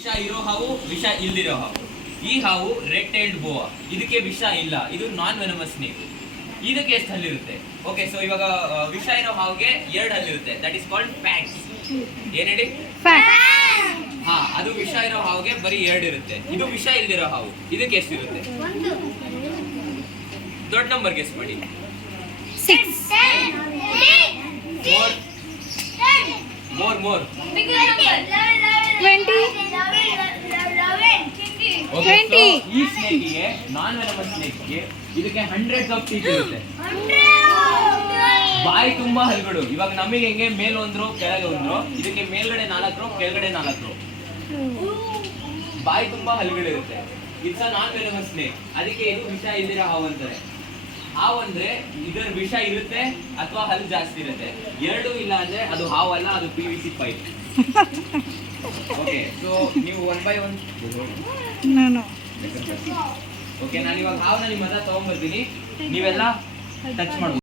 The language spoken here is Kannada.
ವಿಷ ಇರೋ ಹಾವು, ವಿಷ ಇಲ್ದಿರೋ ಹಾವು. ಈ ಹಾವು ರೆಡ್ ಟೈಲ್ಡ್ ಬೋವಾ, ಇದಕ್ಕೆ ವಿಷ ಇಲ್ಲ, ಇದು ನಾನ್ ವೆನಮಸ್ ಸ್ನೇಕ್. ಇದಕ್ಕೆ ಎಷ್ಟು ಹಲ್ಲಿರುತ್ತೆ? ಓಕೆ, ಸೊ ಇವಾಗ ವಿಷ ಇರೋ ಹಾವಿಗೆ 2 ಹಲ್ಲಿರುತ್ತೆ, ದಟ್ ಇಸ್ ಕಾಲ್ಡ್ ಫ್ಯಾಕ್ಸ್. ಏನ್ ಹೇಳಿ? ಹಾ, ಅದು ವಿಷ ಇರೋ ಹಾವಿಗೆ ಬರೀ 2 ಇರುತ್ತೆ. ಇದು ವಿಷ ಇಲ್ದಿರೋ ಹಾವು, ಇದಕ್ಕೆ ಎಷ್ಟು ಇರುತ್ತೆ? ದೊಡ್ಡ ನಂಬರ್ ಗೆಸ್ ಮಾಡಿ. 6 more 20 Okay, so ಈ ಸ್ನೇಕಿಗೆ, ನಾನ್ ವೆನಮಸ್ ಸ್ನೇಕ್ಗೆ, ಇದಕ್ಕೆ ಹಂಡ್ರೆಡ್ಸ್ ಆಫ್ ಟೀತ್ ಇರುತ್ತೆ. ಬಾಯಿ ತುಂಬಾ ಹಲ್ಗಳು. ಇವಾಗ ನಮಗೆ ಹೆಂಗೆ ಮೇಲ್ ಒಂದ್ರು ಕೆಳಗೆ ಒಂದ್ರು, ಇದಕ್ಕೆ ಮೇಲ್ಗಡೆ 4 ಕೆಳಗಡೆ 4. ಬಾಯಿ ತುಂಬಾ ಹಲ್ಗಳಿರುತ್ತೆ. It's a non venomous snake. ಅದಕ್ಕೆ ಇದು ವಿಷ ಇಲ್ದಿರೋ ಹಾವು ಅಂತಾರೆ. ಹಾವು ಅಂದ್ರೆ ಇದರ ವಿಷ ಇರುತ್ತೆ ಅಥವಾ ಹಲ್ಲು ಜಾಸ್ತಿ ಇರುತ್ತೆ. 2 ಇಲ್ಲ ಅಂದ್ರೆ ಅದು ಹಾವು ಅಲ್ಲ, ಅದು PVC ಪೈಪ್. ಓಕೆ, ಸೊ ನೀವು 1 by 1 ಓಕೆ, ನಾನು ಇವಾಗ ಹಾವನ್ನ ನಿಮ್ಮ ಹತ್ರ ತಗೊಂಡ್ಬರ್ತೀನಿ, ನೀವೆಲ್ಲ ಟಚ್ ಮಾಡ್ಬೋದು.